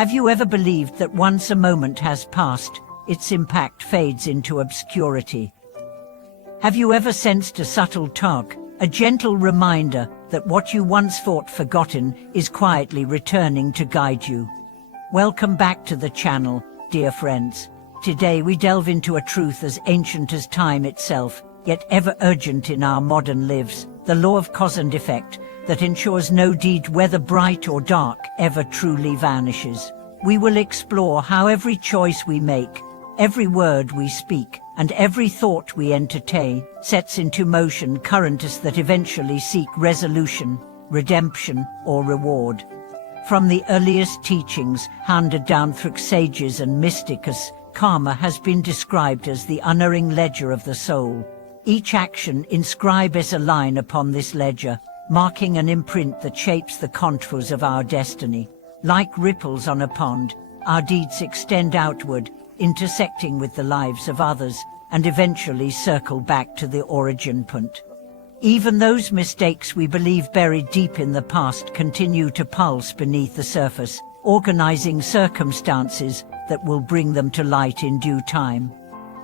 Have you ever believed that once a moment has passed, its impact fades into obscurity? Have you ever sensed a subtle tug, a gentle reminder that what you once thought forgotten is quietly returning to guide you? Welcome back to the channel, dear friends. Today we delve into a truth as ancient as time itself, yet ever urgent in our modern lives, the law of cause and effect, that ensures no deed, whether bright or dark, ever truly vanishes. We will explore how every choice we make, every word we speak, and every thought we entertain sets into motion currents that eventually seek resolution, redemption, or reward. From the earliest teachings handed down through sages and mystics, karma has been described as the unerring ledger of the soul. Each action inscribes a line upon this ledger, marking an imprint that shapes the contours of our destiny. Like ripples on a pond, our deeds extend outward, intersecting with the lives of others, and eventually circle back to the origin point. Even those mistakes we believe buried deep in the past continue to pulse beneath the surface, organizing circumstances that will bring them to light in due time.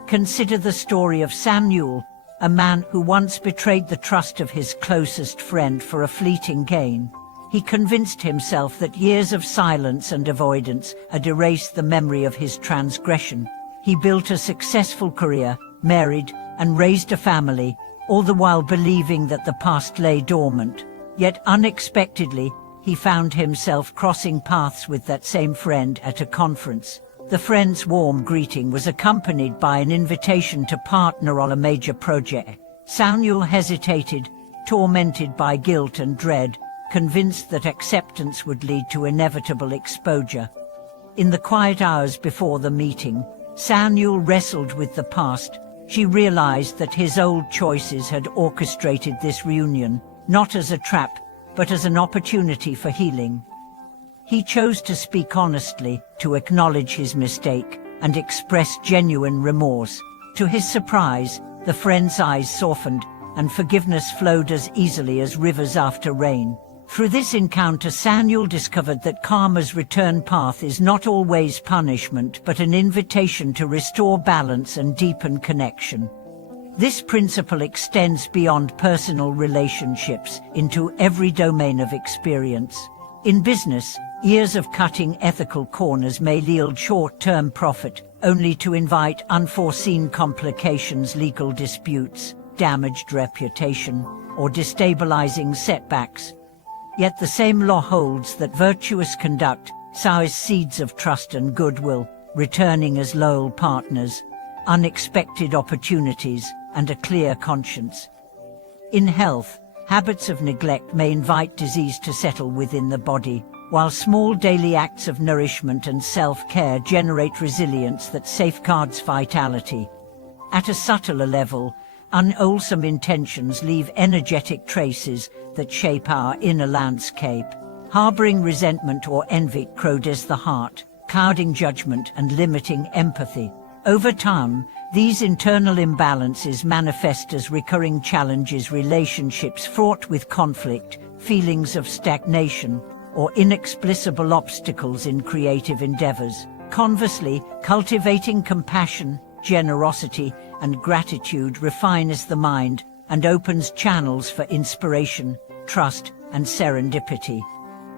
Consider the story of Samuel, a man who once betrayed the trust of his closest friend for a fleeting gain. He convinced himself that years of silence and avoidance had erased the memory of his transgression. He built a successful career, married, and raised a family, all the while believing that the past lay dormant. Yet unexpectedly, he found himself crossing paths with that same friend at a conference. The friend's warm greeting was accompanied by an invitation to partner on a major project. Samuel hesitated, tormented by guilt and dread, convinced that acceptance would lead to inevitable exposure. In the quiet hours before the meeting, Samuel wrestled with the past. She realized that his old choices had orchestrated this reunion, not as a trap, but as an opportunity for healing. He chose to speak honestly, to acknowledge his mistake, and express genuine remorse. To his surprise, the friend's eyes softened, and forgiveness flowed as easily as rivers after rain. Through this encounter, Samuel discovered that karma's return path is not always punishment, but an invitation to restore balance and deepen connection. This principle extends beyond personal relationships into every domain of experience. In business, years of cutting ethical corners may yield short-term profit, only to invite unforeseen complications, legal disputes, damaged reputation, or destabilizing setbacks. Yet the same law holds that virtuous conduct sows seeds of trust and goodwill, returning as loyal partners, unexpected opportunities, and a clear conscience. In health, habits of neglect may invite disease to settle within the body, while small daily acts of nourishment and self-care generate resilience that safeguards vitality. At a subtler level, unwholesome intentions leave energetic traces that shape our inner landscape. Harboring resentment or envy corrodes the heart, clouding judgment and limiting empathy. Over time, these internal imbalances manifest as recurring challenges, relationships fraught with conflict, feelings of stagnation, or inexplicable obstacles in creative endeavors. Conversely, cultivating compassion, generosity, and gratitude refines the mind and opens channels for inspiration, trust, and serendipity.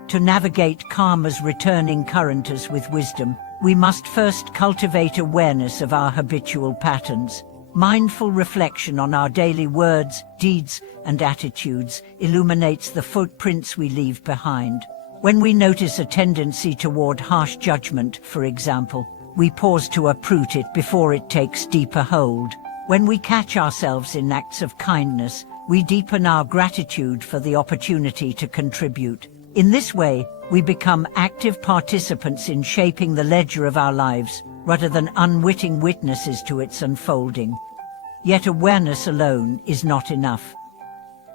To navigate karma's returning currents with wisdom, we must first cultivate awareness of our habitual patterns. Mindful reflection on our daily words, deeds, and attitudes illuminates the footprints we leave behind. When we notice a tendency toward harsh judgment, for example, we pause to uproot it before it takes deeper hold. When we catch ourselves in acts of kindness, we deepen our gratitude for the opportunity to contribute. In this way, we become active participants in shaping the ledger of our lives, rather than unwitting witnesses to its unfolding. Yet awareness alone is not enough.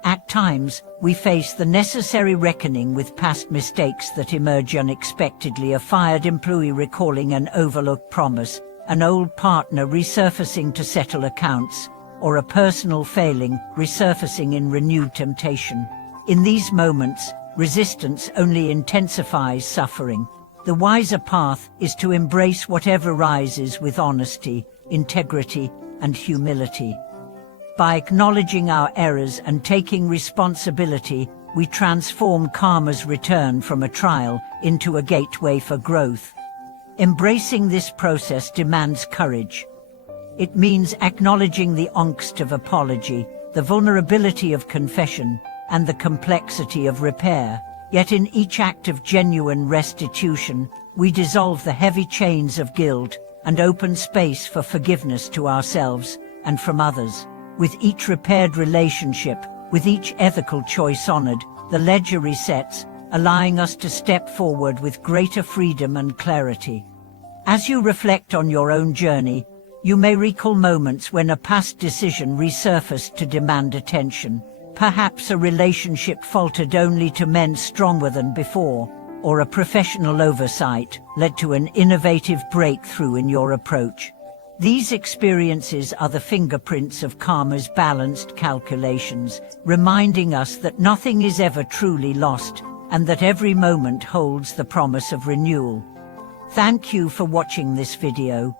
At times, we face the necessary reckoning with past mistakes that emerge unexpectedly: a fired employee recalling an overlooked promise, an old partner resurfacing to settle accounts, or a personal failing resurfacing in renewed temptation. In these moments, resistance only intensifies suffering. The wiser path is to embrace whatever rises with honesty, integrity, and humility. By acknowledging our errors and taking responsibility, we transform karma's return from a trial into a gateway for growth. Embracing this process demands courage. It means acknowledging the angst of apology, the vulnerability of confession, and the complexity of repair. Yet in each act of genuine restitution, we dissolve the heavy chains of guilt and open space for forgiveness to ourselves and from others. With each repaired relationship, with each ethical choice honored, the ledger resets, allowing us to step forward with greater freedom and clarity. As you reflect on your own journey, you may recall moments when a past decision resurfaced to demand attention. Perhaps a relationship faltered only to mend stronger than before, or a professional oversight led to an innovative breakthrough in your approach. These experiences are the fingerprints of karma's balanced calculations, reminding us that nothing is ever truly lost, and that every moment holds the promise of renewal. Thank you for watching this video.